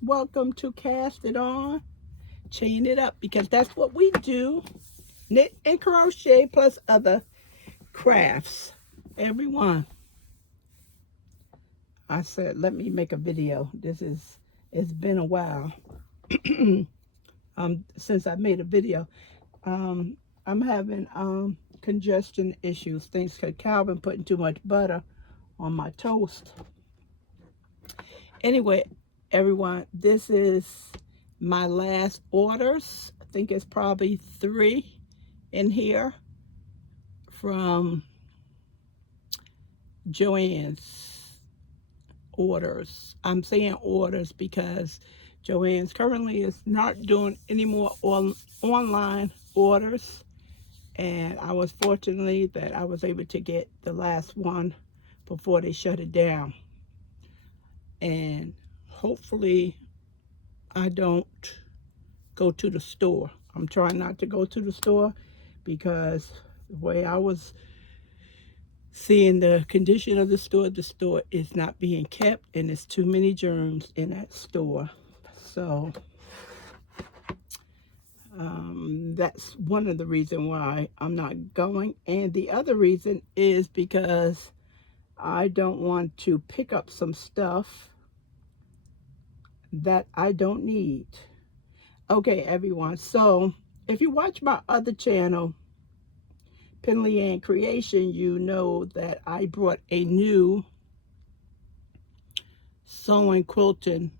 Welcome to Cast It On, Chain It Up, because that's what we do. Knit and crochet plus other crafts. Everyone. I said, let me make a video. It's been a while since I made a video. I'm having congestion issues. Thanks to Calvin putting too much butter on my toast. Anyway, everyone, this is my last orders. I think it's probably 3 in here from Joann's orders. I'm saying orders because Joann's currently is not doing any more online orders, and I was fortunately that I was able to get the last one before they shut it down. And hopefully I don't go to the store. I'm trying not to go to the store because the way I was seeing the condition of the store is not being kept, and there's too many germs in that store. So that's one of the reasons why I'm not going. And the other reason is because I don't want to pick up some stuff that I don't need. Okay, everyone. So if you watch my other channel, Leanne Creation, you know that I brought a new sewing quilting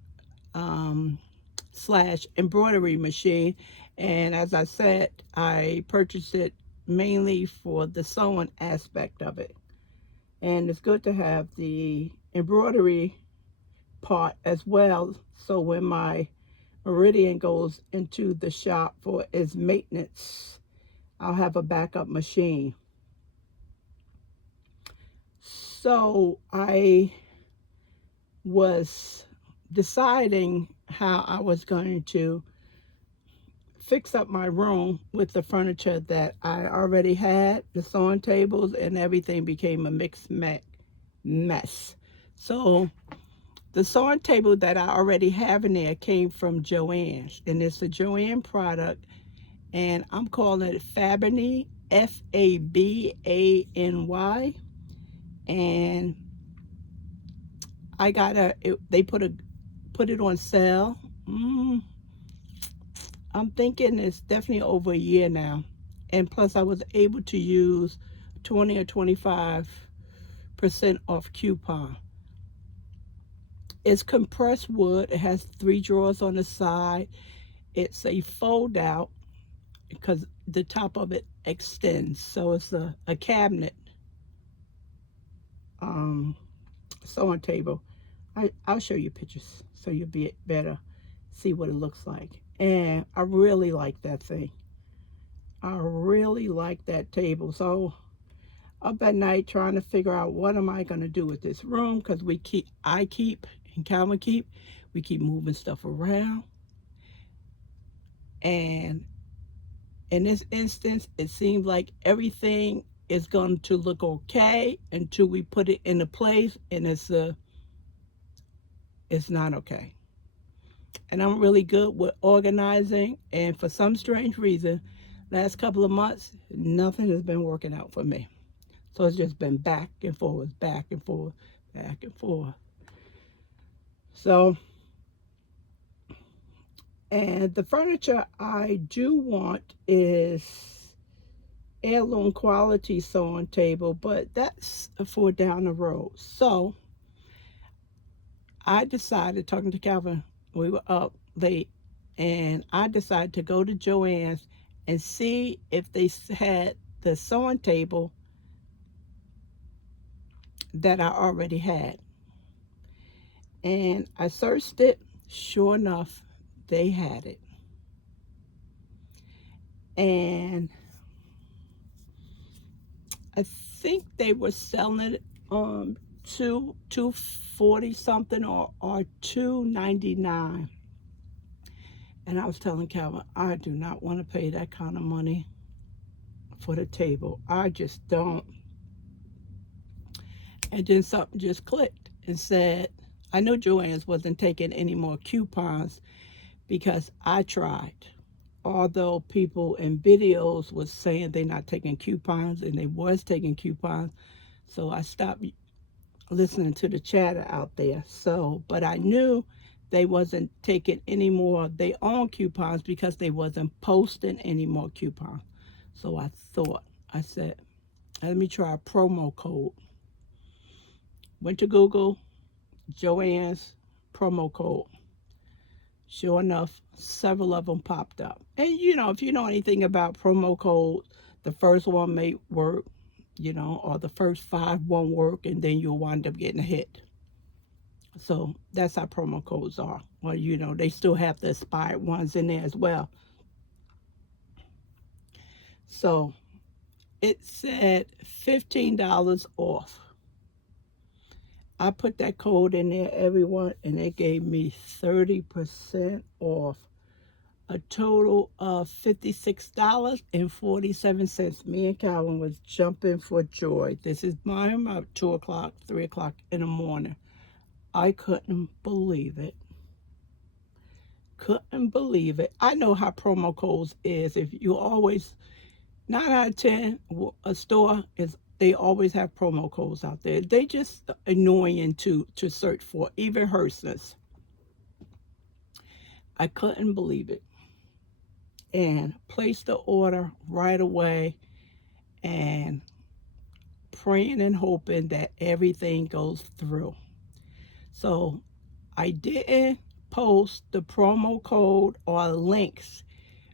slash embroidery machine. And as I said, I purchased it mainly for the sewing aspect of it. And it's good to have the embroidery part as well. So when my Meridian goes into the shop for its maintenance, I'll have a backup machine. So I was deciding how I was going to fix up my room with the furniture that I already had. The sewing tables and everything became a mixed mess. So the sewing table that I already have in there came from Joann, and it's a Joann product, and I'm calling it Fabany, Fabany, and I got they put it on sale. I'm thinking it's definitely over a year now, and plus I was able to use 20 or 25% off coupon. It's compressed wood. It has 3 drawers on the side. It's a fold out because the top of it extends, so it's a cabinet sewing table. I'll show you pictures so you'll be better see what it looks like. And I really like that thing. I really like that table. So up at night trying to figure out what am I going to do with this room, because I keep and Calvin we keep moving stuff around. And in this instance, it seems like everything is going to look okay until we put it into place, and it's not okay. And I'm really good with organizing, and for some strange reason, last couple of months, nothing has been working out for me. So it's just been back and forth, back and forth, back and forth. So, and the furniture I do want is heirloom quality sewing table, but that's for down the road. So I decided, talking to Calvin, we were up late, and I decided to go to Joann's and see if they had the sewing table that I already had. And I searched it. Sure enough, they had it. And I think they were selling it $240 something or $299. And I was telling Calvin, I do not want to pay that kind of money for the table. I just don't. And then something just clicked and said, I know Joann's wasn't taking any more coupons because I tried. Although people in videos was saying they're not taking coupons, and they was taking coupons, so I stopped listening to the chatter out there. So, but I knew they wasn't taking any more of their own coupons because they wasn't posting any more coupons. So I said, let me try a promo code. Went to Google, Joann's promo code. Sure enough, several of them popped up. And if you know anything about promo codes, the first one may work, or the first five won't work, and then you'll wind up getting a hit. So that's how promo codes are. Well, they still have the expired ones in there as well. So it said $15 off. I put that code in there, everyone, and it gave me 30% off. A total of $56.47. Me and Calvin was jumping for joy. This is mine about 2 o'clock, 3 o'clock in the morning. I couldn't believe it. Couldn't believe it. I know how promo codes is. If you always, 9 out of 10, a store is, they always have promo codes out there. They just annoying to search for, even Hearst's. I couldn't believe it. And placed the order right away, and praying and hoping that everything goes through. So I didn't post the promo code or links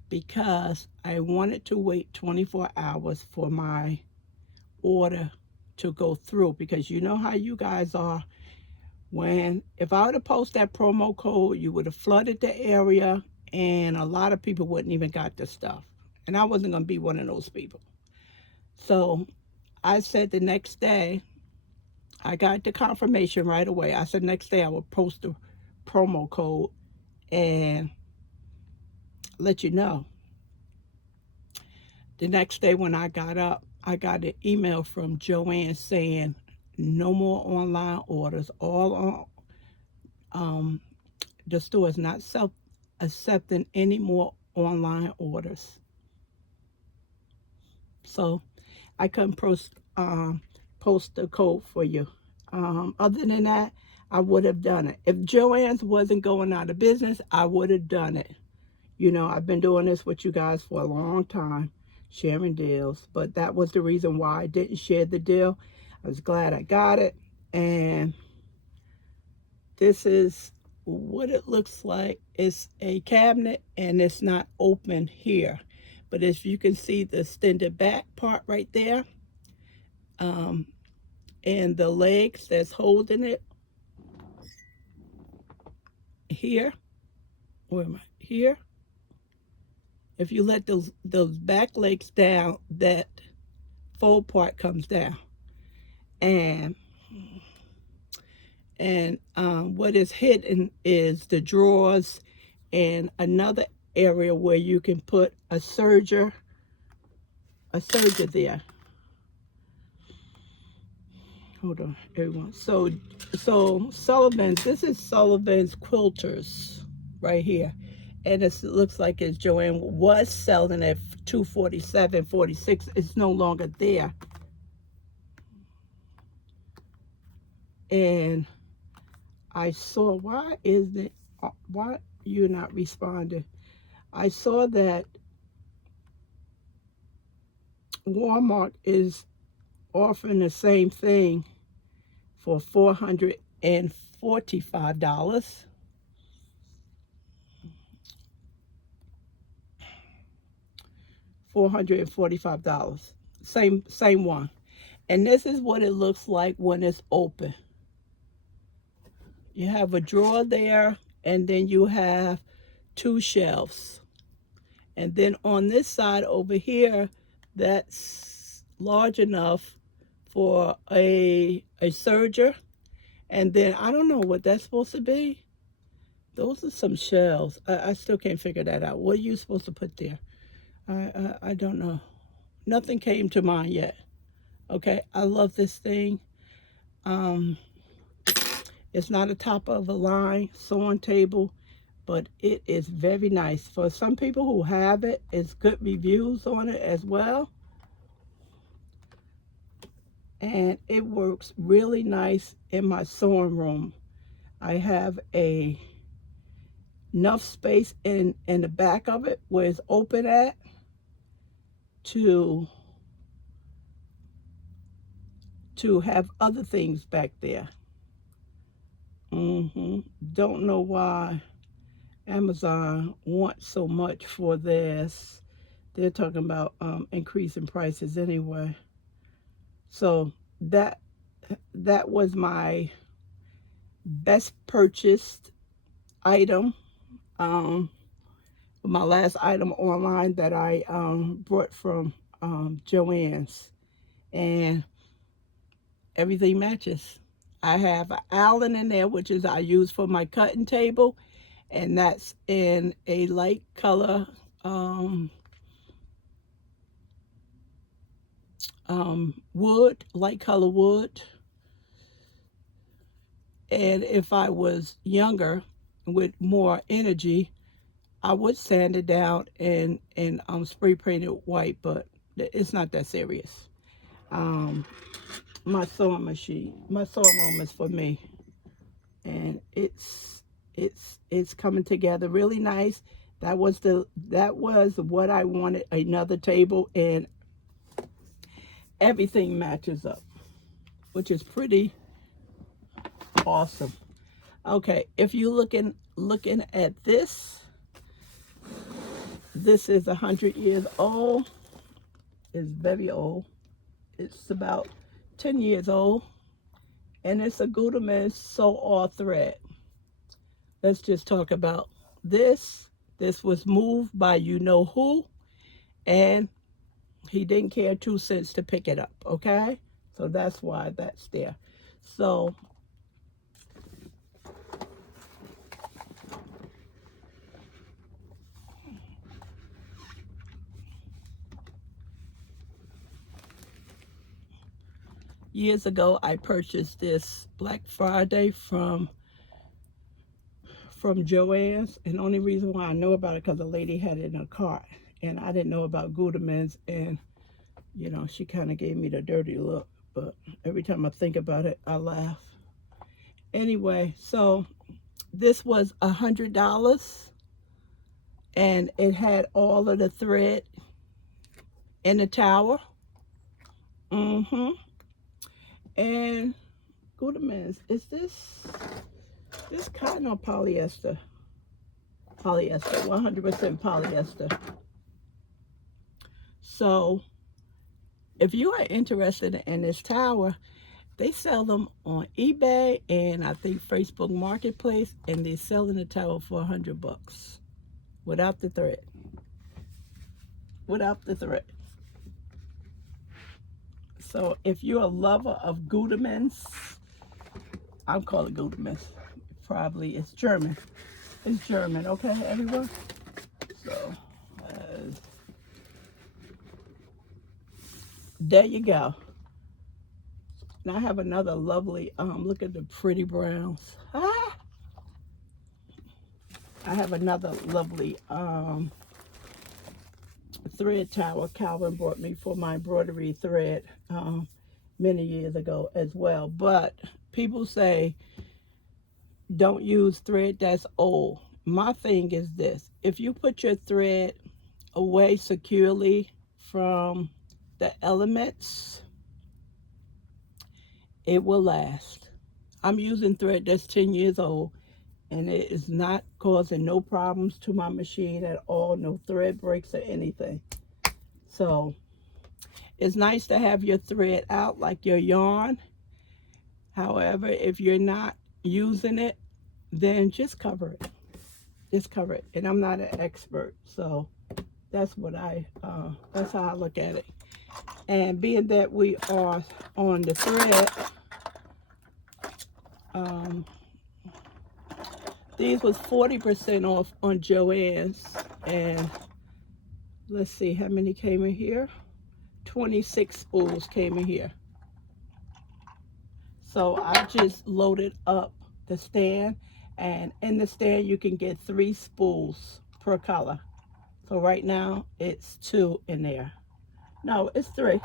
because I wanted to wait 24 hours for my order to go through, because you know how you guys are. If I would have posted that promo code, you would have flooded the area, and a lot of people wouldn't even got the stuff. And I wasn't going to be one of those people. So I said the next day, I got the confirmation right away. I said next day I would post the promo code and let you know. The next day when I got up, I got an email from Joann saying no more online orders. All on the store is not accepting any more online orders. So I couldn't post the code for you. Other than that, I would have done it. If Joann's wasn't going out of business, I would have done it. I've been doing this with you guys for a long time, sharing deals. But that was the reason why I didn't share the deal. I was glad I got it. And this is what it looks like. It's a cabinet, and it's not open here. But as you can see, the extended back part right there, and the legs that's holding it here. Where am I? Here. If you let those back legs down, that fold part comes down. And what is hidden is the drawers and another area where you can put a serger there. Hold on, everyone. So Sullivan's, this is Sullivan's Quilters right here. And it looks like as Joann was selling at $247.46. It's no longer there. And I saw, why you're not responding? I saw that Walmart is offering the same thing for $445. $445. Same one. And this is what it looks like when it's open. You have a drawer there, and then you have two shelves. And then on this side over here, that's large enough for a serger. And then I don't know what that's supposed to be. Those are some shelves. I still can't figure that out. What are you supposed to put there? I don't know. Nothing came to mind yet. Okay, I love this thing. It's not a top of the line sewing table, but it is very nice. For some people who have it, it's good reviews on it as well. And it works really nice in my sewing room. I have enough space in the back of it where it's open at to have other things back there. Don't know why Amazon wants so much for this. They're talking about increasing prices anyway. So that was my best purchased item. My last item online that I bought from Joann's, and everything matches. I have an Allen in there, which is I use for my cutting table, and that's in a light color wood, light color wood. And if I was younger with more energy, I would sand it down and spray paint it white, but it's not that serious. My sewing room is for me, and it's coming together really nice. That was what I wanted, another table, and everything matches up, which is pretty awesome. Okay, if you're looking at this is 100 years old. It's very old. It's about 10 years old, and it's a Gutermann sew all thread. Let's just talk about this. This was moved by you know who, and he didn't care 2 cents to pick it up, okay? So that's why that's there. So years ago, I purchased this Black Friday from Joann's, and the only reason why I know about it because the lady had it in her cart, and I didn't know about Gutermann's, and you know, she kind of gave me the dirty look, but every time I think about it, I laugh. Anyway, so this was $100, and it had all of the thread in the tower. And Gutermann's, is this cotton or polyester? Polyester, 100% polyester. So if you are interested in this tower, they sell them on eBay and I think Facebook Marketplace, and they're selling the tower for $100 without the thread. Without the thread. So if you're a lover of Gutermann's, I'll call it Gutermann's. Probably it's German. It's German, okay, everyone? So there you go. Now I have another lovely, look at the pretty browns. I have another lovely thread tower Calvin bought me for my embroidery thread many years ago as well. But people say don't use thread that's old. My thing is this: if you put your thread away securely from the elements, it will last. I'm using thread that's 10 years old, and it is not causing no problems to my machine at all, no thread breaks or anything. So it's nice to have your thread out like your yarn. However, if you're not using it, then just cover it. Just cover it. And I'm not an expert, so that's what that's how I look at it. And being that we are on the thread, these was 40% off on Joann's, and let's see how many came in here. 26 spools came in here. So I just loaded up the stand, and in the stand you can get 3 spools per color. So right now it's 2 in there. No, it's 3.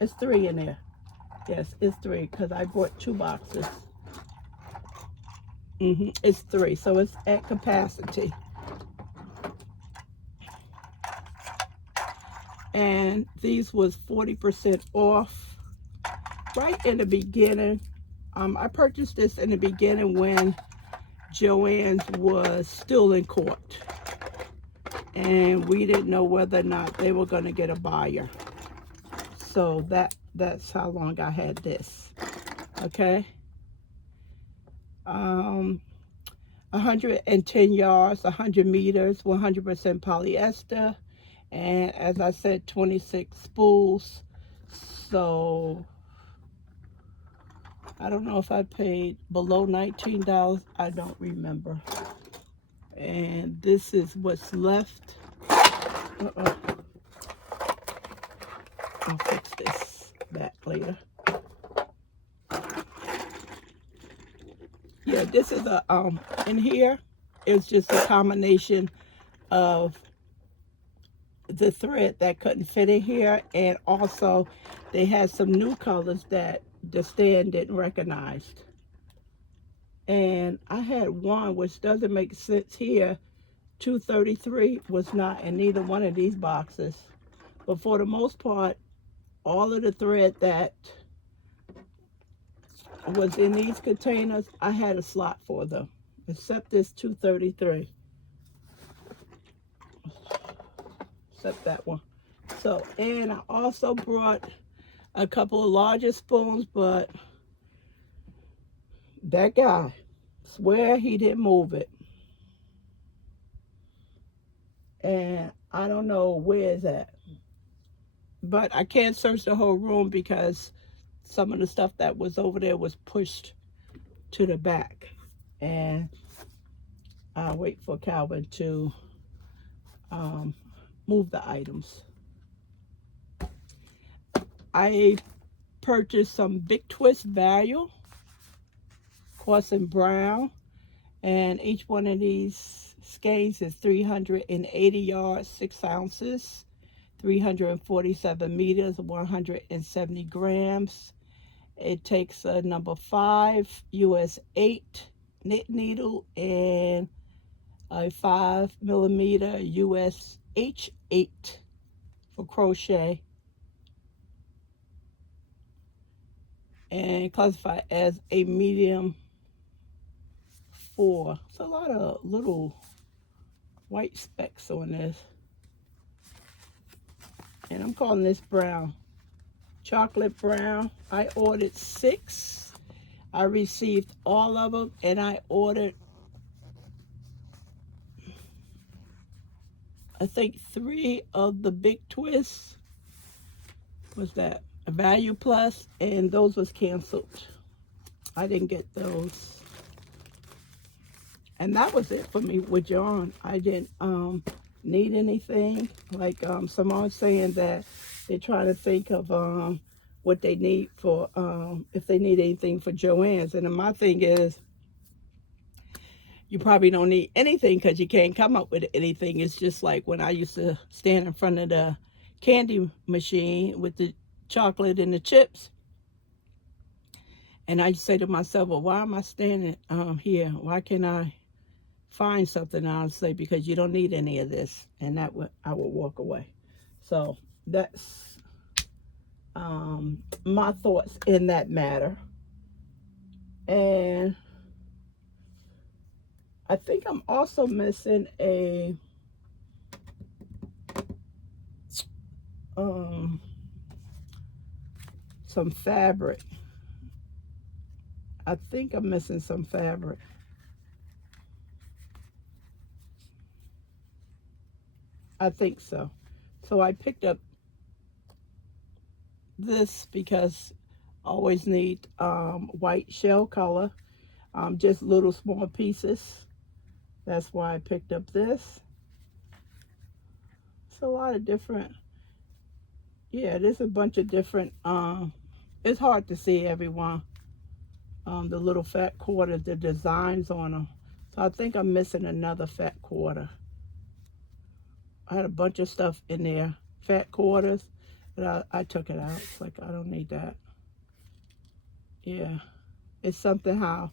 It's 3 in there. Yes, it's 3 because I bought 2 boxes. It's 3, so it's at capacity. And these was 40% off right in the beginning. I purchased this in the beginning when Joann's was still in court, and we didn't know whether or not they were going to get a buyer. So that's how long I had this. Okay. 110 yards, 100 meters, 100% polyester, and as I said, 26 spools. So I don't know if I paid below $19. I don't remember. And this is what's left. I'll fix this back later. Yeah, this is a in here it's just a combination of the thread that couldn't fit in here, and also they had some new colors that the stand didn't recognize. And I had one which doesn't make sense here. 233 was not in neither one of these boxes, but for the most part all of the thread that was in these containers I had a slot for them, except this 233, except that one. So, and I also brought a couple of larger spoons, but that guy swear he didn't move it, and I don't know where it's at. But I can't search the whole room because some of the stuff that was over there was pushed to the back, and I'll wait for Calvin to move the items. I purchased some Big Twist value, coarse and brown, and each one of these skeins is 380 yards, 6 ounces, 347 meters, 170 grams. It takes a number 5 US 8 knit needle and a 5mm US H8 for crochet, and classified as a medium 4. It's a lot of little white specks on this, and I'm calling this brown, chocolate brown. I ordered 6. I received all of them, and I ordered I think 3 of the Big Twists. Was that a Value Plus, and those was canceled. I didn't get those. And that was it for me with Joann. I didn't need anything. Like someone saying that they're trying to think of what they need for, if they need anything for Joann's. And then my thing is, you probably don't need anything because you can't come up with anything. It's just like when I used to stand in front of the candy machine with the chocolate and the chips, and I say to myself, well, why am I standing here? Why can't I find something? I'll say, because you don't need any of this, and that would I will walk away. So that's my thoughts in that matter. And I think I'm also missing a some fabric. I think I'm missing some fabric. I think so. So I picked up this because I always need white shell color, just little small pieces. That's why I picked up this. It's a lot of different, yeah, there's a bunch of different, it's hard to see everyone. The little fat quarters, the designs on them. So I think I'm missing another fat quarter. I had a bunch of stuff in there, fat quarters, but I took it out. It's like, I don't need that. Yeah, it's something how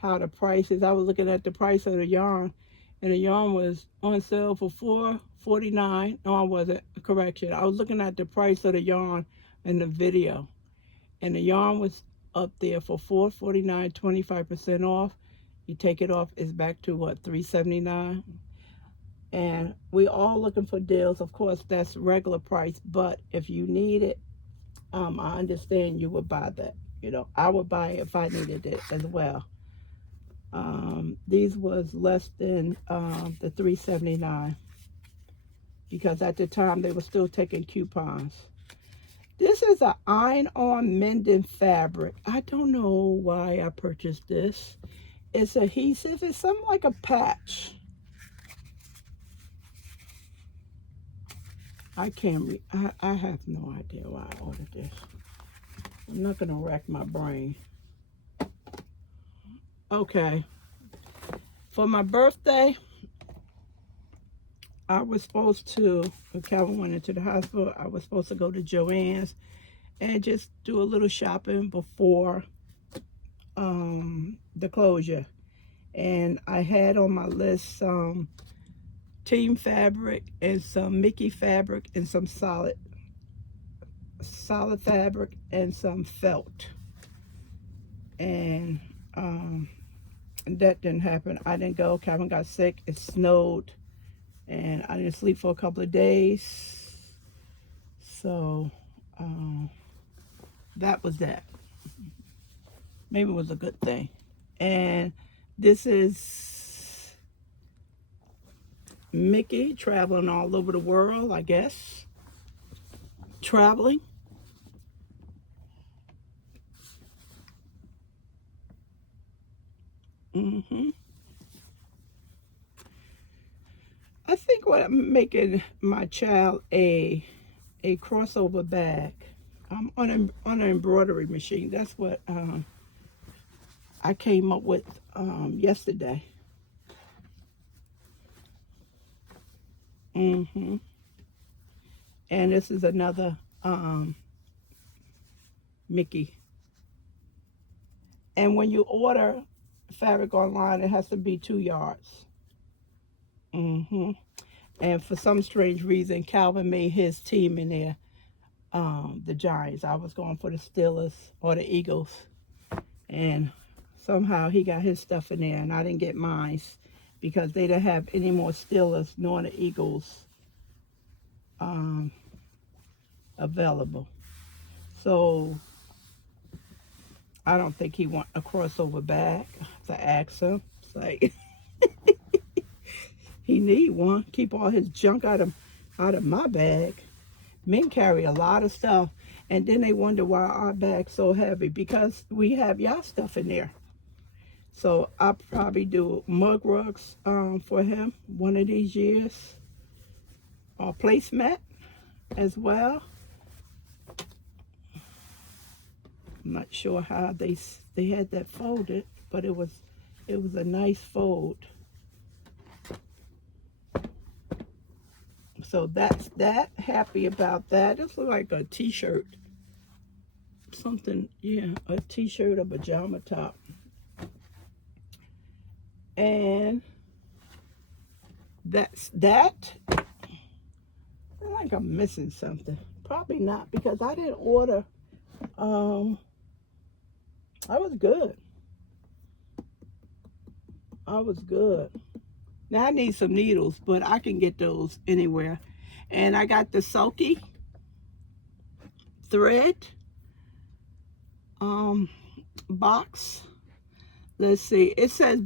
the price is. I was looking at the price of the yarn, and the yarn was on sale for $4.49. No, I wasn't. Correction. I was looking at the price of the yarn in the video, and the yarn was up there for $4.49, 25% off. You take it off, it's back to what, $3.79. And we all looking for deals. Of course, that's regular price, but if you need it, I understand you would buy that. You know, I would buy it if I needed it as well. These was less than the $3.79 because at the time they were still taking coupons. This is an iron-on mending fabric. I don't know why I purchased this. It's adhesive. It's something like a patch. I can't I have no idea why I ordered this. I'm not going to rack my brain. Okay. For my birthday, I was supposed to, when Calvin went into the hospital, I was supposed to go to Joann's and just do a little shopping before the closure. And I had on my list some team fabric and some Mickey fabric and some solid fabric and some felt. And that didn't happen. I didn't go. Calvin got sick. It snowed. And I didn't sleep for a couple of days. So that was that. Maybe it was a good thing. And this is Mickey traveling all over the world, I guess. Traveling. I think what I'm making my child a crossover bag. On an embroidery machine. That's what I came up with yesterday. And this is another Mickey. And when you order fabric online, it has to be 2 yards. And for some strange reason, Calvin made his team in there, the Giants. I was going for the Steelers or the Eagles. And somehow he got his stuff in there, and I didn't get mine because they didn't have any more Steelers nor the Eagles available. So I don't think he want a crossover bag. I have to ask him. It's like he need one. Keep all his junk out of my bag. Men carry a lot of stuff, and then they wonder why our bag's so heavy, because we have y'all stuff in there. So I'll probably do mug rugs for him one of these years, or placemat as well. I'm not sure how they had that folded, but it was a nice fold. So that's that. Happy about that. This looks like a t-shirt. Something, yeah, a t-shirt or pajama top. And that's that. I feel like I'm missing something. Probably not, because I didn't order. I was good. I was good. Now I need some needles, but I can get those anywhere. And I got the Sulky thread box. Let's see. It says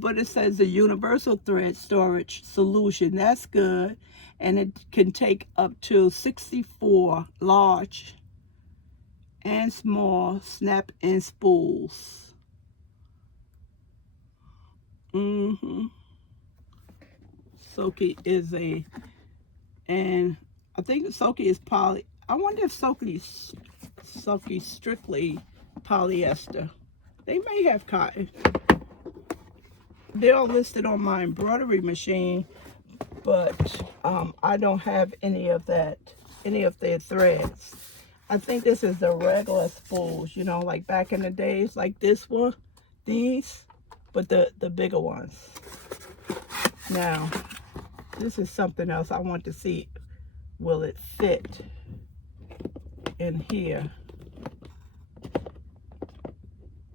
the universal thread storage solution. That's good. And it can take up to 64 large and small snap-in spools. Sulky is and I think the Sulky is I wonder if Sulky's strictly polyester. They may have cotton. They're all listed on my embroidery machine, but I don't have any of that, any of their threads. I think this is the regular spools, you know, like back in the days, like this one, these, but the bigger ones. Now, this is something else I want to see. Will it fit in here?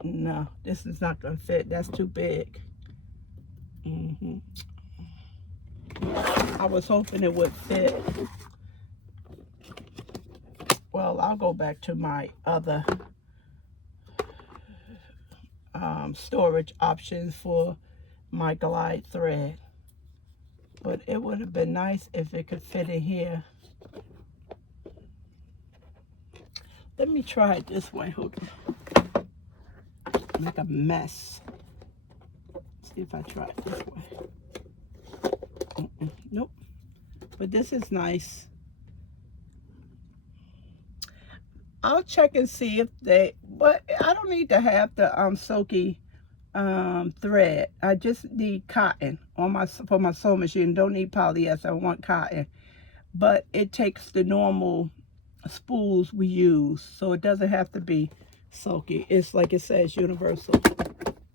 No, this is not going to fit. That's too big. I was hoping it would fit. Well, I'll go back to my other storage options for my glide thread. But it would have been nice if it could fit in here. Let me try it this way. Hold on. Make a mess. See if I try it this way. Nope. But this is nice. I'll check and see if they, but I don't need to have the silky thread. I just need cotton on my, for my sewing machine. Don't need polyester. I want cotton. But it takes the normal spools we use, so it doesn't have to be silky. It's like it says universal.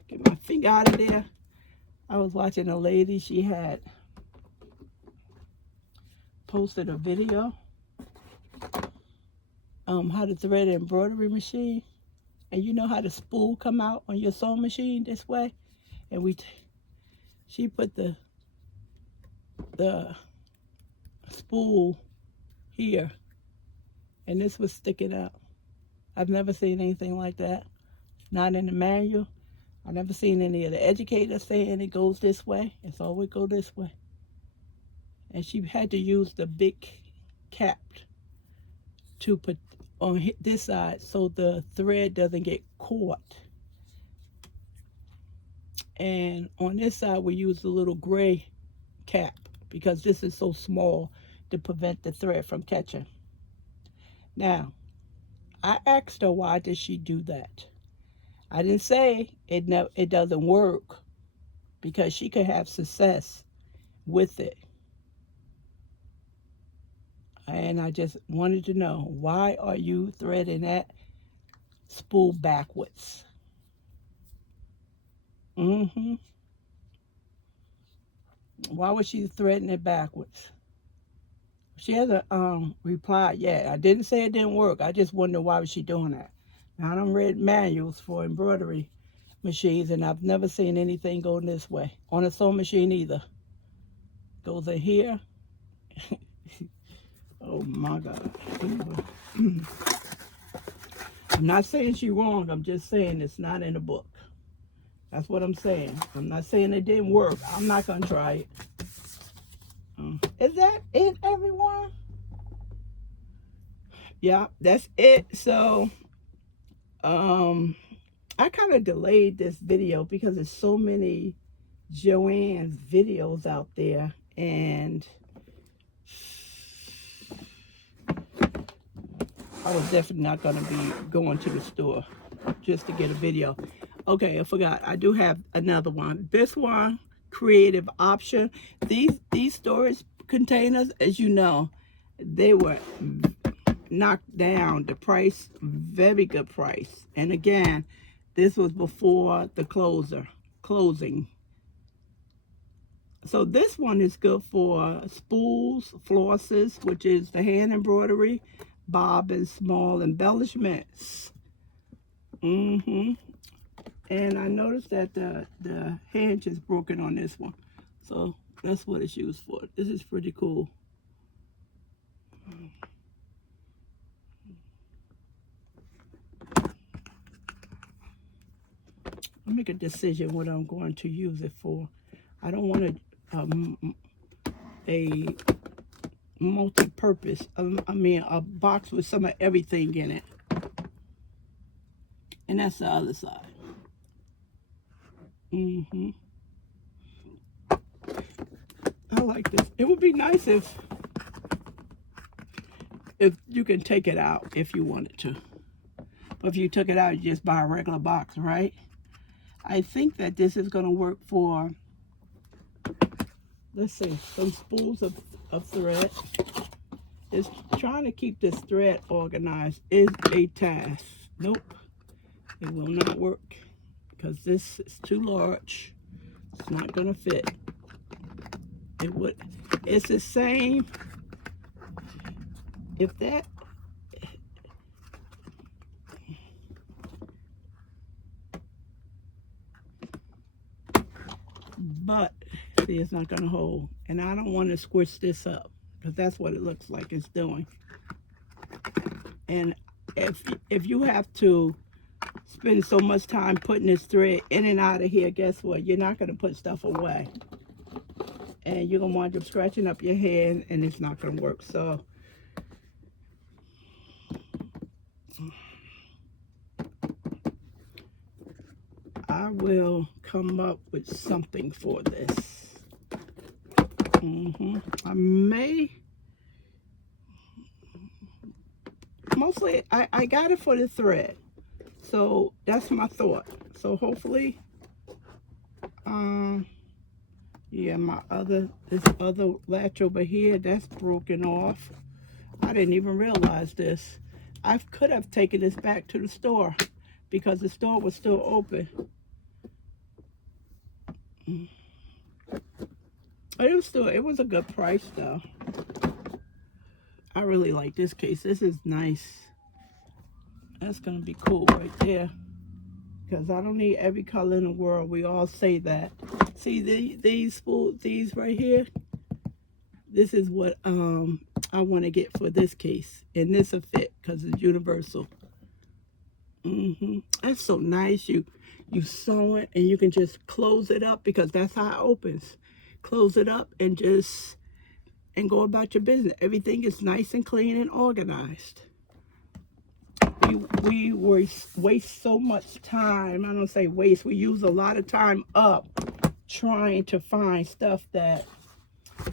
Get my finger out of there. I was watching a lady, she had posted a video how to thread an embroidery machine, and you know how the spool come out on your sewing machine this way, and she put the spool here, and this was sticking out. I've never seen anything like that. Not in the manual. I've never seen any of the educators saying it goes this way. It's always go this way. And she had to use the big cap to put on this side so the thread doesn't get caught. And on this side we use the little gray cap because this is so small to prevent the thread from catching. Now, I asked her why did she do that. I didn't say it doesn't work, because she could have success with it. And I just wanted to know, why are you threading that spool backwards? Why was she threading it backwards? She hasn't replied yet. I didn't say it didn't work. I just wondered why was she doing that. Now, I done read manuals for embroidery machines, and I've never seen anything going this way. On a sewing machine either. Goes in here. Oh my God. I'm not saying she's wrong. I'm just saying it's not in the book. That's what I'm saying. I'm not saying it didn't work. I'm not going to try it. Is that it, everyone? Yeah, that's it. So, I kind of delayed this video because there's so many Joann videos out there, and I was definitely not going to be going to the store just to get a video. Okay, I forgot. I do have another one. This one, creative option. These storage containers, as you know, they were knocked down. The price, very good price. And again, this was before the closing. So this one is good for spools, flosses, which is the hand embroidery, bob and small embellishments. And I noticed that the hinge is broken on this one. So that's what it's used for. This is pretty cool. I'll make a decision what I'm going to use it for. I don't want a multi-purpose, I mean a box with some of everything in it. And that's the other side. I like this. It would be nice if you can take it out if you wanted to. But if you took it out, you just buy a regular box, right? I think that this is going to work for, let's see, some spools of thread. Just trying to keep this thread organized is a task. Nope, it will not work because this is too large. It's not going to fit. It's the same. If that, but see, it's not going to hold. And I don't want to squish this up because that's what it looks like it's doing. And if you have to spend so much time putting this thread in and out of here, guess what? You're not going to put stuff away. And you're going to wind up scratching up your hand, and it's not going to work. So I will come up with something for this. I may, mostly I got it for the thread. So that's my thought. So hopefully, yeah, this other latch over here, that's broken off. I didn't even realize this. I could have taken this back to the store because the store was still open. It was a good price though. I really like this case. This is nice. That's gonna be cool right there. Because I don't need every color in the world. We all say that. See these right here? This is what I want to get for this case. And this will fit because it's universal. That's so nice. You sew it and you can just close it up because that's how it opens. Close it up and go about your business. Everything is nice and clean and organized. We waste so much time. I don't say waste. We use a lot of time up trying to find stuff that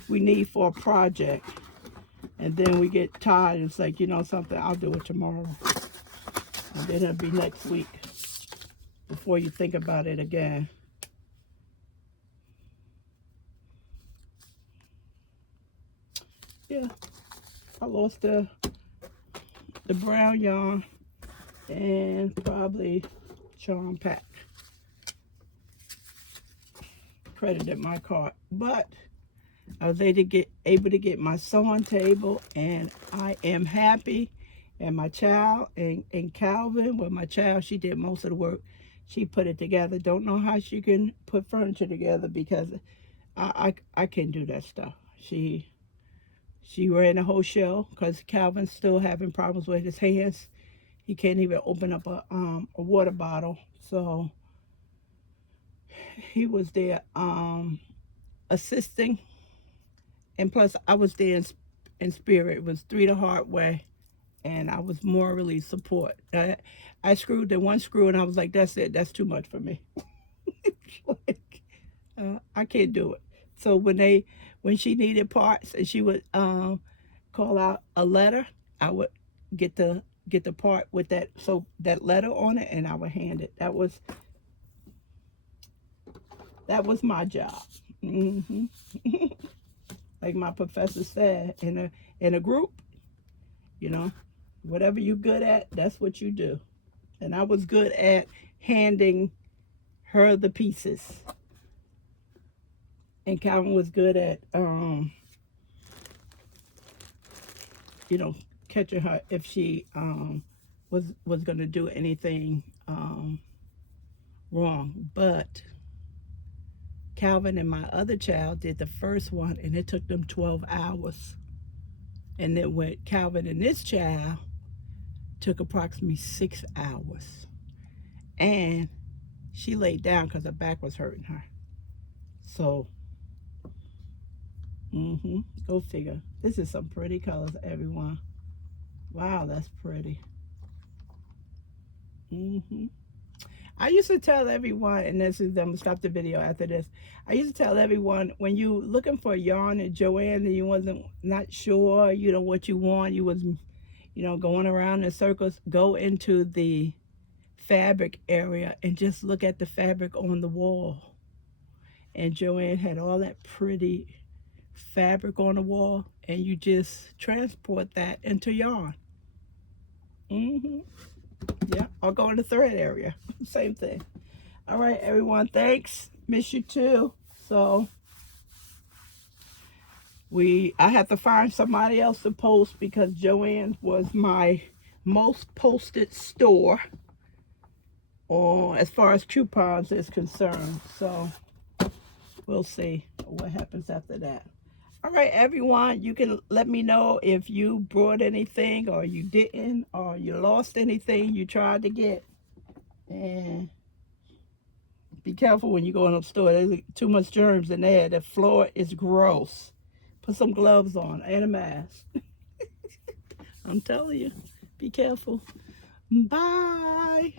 we need for a project. And then we get tired. It's like, you know something, I'll do it tomorrow. And then it'll be next week before you think about it again. Yeah, I lost the brown yarn and probably charm pack. Credited my card, but I was able to get my sewing table, and I am happy. And my child and Calvin, well, my child, she did most of the work. She put it together. Don't know how she can put furniture together because I can't do that stuff. She ran a whole show because Calvin's still having problems with his hands. He can't even open up a water bottle. So he was there assisting. And plus, I was there in spirit. It was 3 the hard way. And I was morally support. I screwed the one screw and I was like, that's it. That's too much for me. I can't do it. So when she needed parts and she would call out a letter, I would get the part with that letter on it, and I would hand it. That was my job. Like my professor said, in a group, you know, whatever you're good at, that's what you do. And I was good at handing her the pieces. And Calvin was good at, you know, catching her if she was going to do anything wrong. But Calvin and my other child did the first one, and it took them 12 hours. And then with Calvin and this child, took approximately 6 hours. And she laid down because her back was hurting her. So, go figure. This is some pretty colors, everyone. Wow, that's pretty. I used to tell everyone, and this is, I'm going to stop the video after this. I used to tell everyone, when you looking for yarn at Joann and you not sure, you know, what you want, you was, you know, going around in circles, go into the fabric area and just look at the fabric on the wall. And Joann had all that pretty fabric on the wall, and you just transport that into yarn. Mm-hmm. Yeah, I'll go in the thread area. Same thing. All right, everyone, thanks. Miss you too. So I have to find somebody else to post because Joann was my most posted store on as far as coupons is concerned. So we'll see what happens after that. All right, everyone, you can let me know if you brought anything or you didn't, or you lost anything you tried to get. And be careful when you go in the store. There's too much germs in there. The floor is gross. Put some gloves on and a mask. I'm telling you, be careful. Bye.